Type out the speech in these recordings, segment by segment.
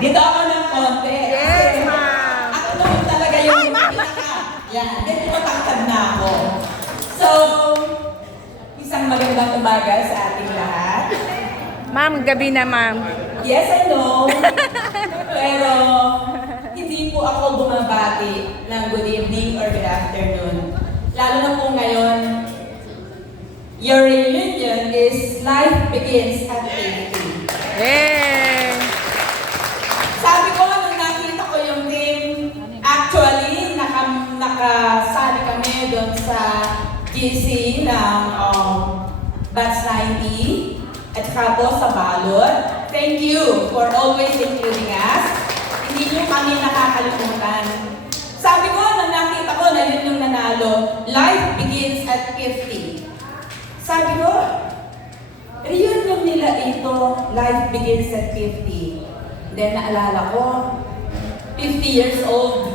Dito ako ng konti. Yes, ma'am. Ako naman talaga yung pinaka. Yan, ganito tangkad na ako. So, isang magandang umaga sa ating lahat. Ma'am, gabi na, ma'am. Yes, I know. Pero, hindi po ako bumabati ng good evening or good afternoon. Lalo na po ngayon, your reunion is life begins at 80. Yay! Sabi ko, nung nakita ko yung team, actually, nakasali kami doon sa GC ng Batch 90 at saka po sa Balot. Thank you for always including us. Hindi nyo kami nakakalimutan. Sabi ko, nung nakita ko na yun yung nanalo, life begins at 50. Sabi ko, reunion nila ito, life begins at 50. Then naalala ko, 50 years old.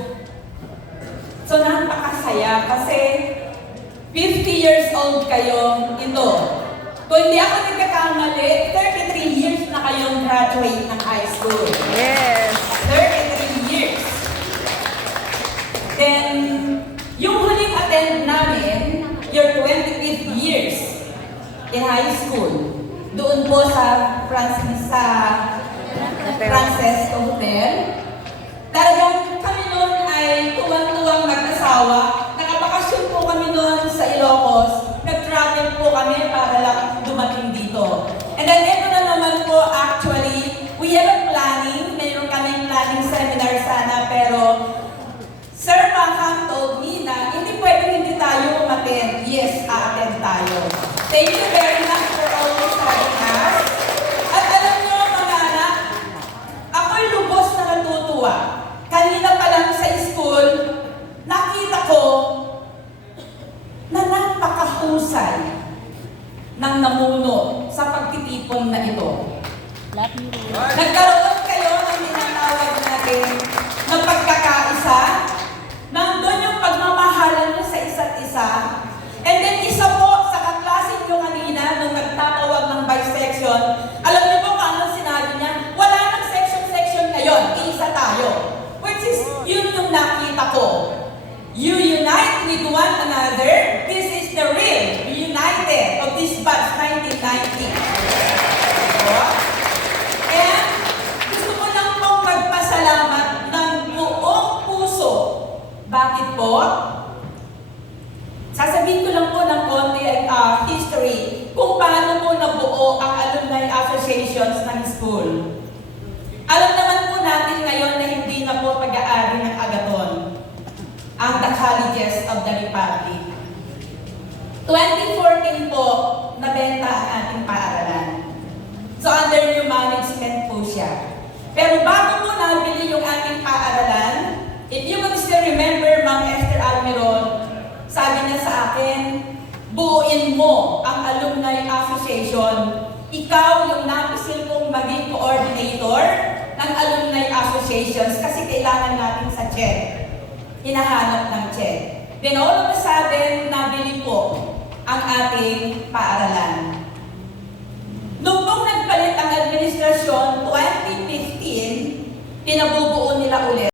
So napakasaya kasi 50 years old kayo ito. Kung hindi ako nagkakamali, 33 years na kayong graduate ng high school. Yes. 33 years. Then, yung huling attend namin, your 25th years in high school, doon po sa Francis Hotel. Talagang kami noon ay tuwang-tuwang mag-asawa. Nakabakasyon po kami noon sa Ilocos. Nag-travel po kami para lang dumating dito. And then ito na naman po, actually, we have a planning. Mayroon kaming planning seminar sana, pero Sir Maham told me na hindi pwedeng hindi tayo umattend. Yes, a-attend tayo. Thank you very much for always having us. At alam nyo mga anak, ako'y lubos na natutuwa. Kanina pa lang sa school, nakita ko na napakahusay ng namuno sa pagtitipon na ito. Nagkaroon kayo ng tinatawag natin ng pagkakaisa, nandun yung pagmamahalan nyo sa isa't isa, and then isa po sa kaklase nyo kanina nung nagtatawag ng bisection, alam niyo po kung anong sinabi niya, wala nang section ngayon, isa tayo. Which is, yun yung nakita ko. You unite with one another. This is the real united of this batch 1990. And gusto ko lang pong magpasalamat ng buong puso. Bakit po? Sasabihin ko lang po ng konti history kung paano po nabuo ang alumni associations ng school. Alam naman po natin ngayon na hindi na po pag-aari ng Agaton ang the colleges of the Republic. 2014 po, nabenta ang ating paaralan. So under new management po siya. Pero bago po nabili yung ating paaralan, if you could still remember, Ma'am Esther Almiron, sabi niya sa akin, buuin mo ang alumni association. Ikaw yung napisil kong maging coordinator ng alumni associations kasi kailangan natin sa check. Hinahanap ng check. Then all of a sudden, nabili po ang ating paaralan. Nung pong nagpalit ang administrasyon, 2015, pinabubuo nila ulit.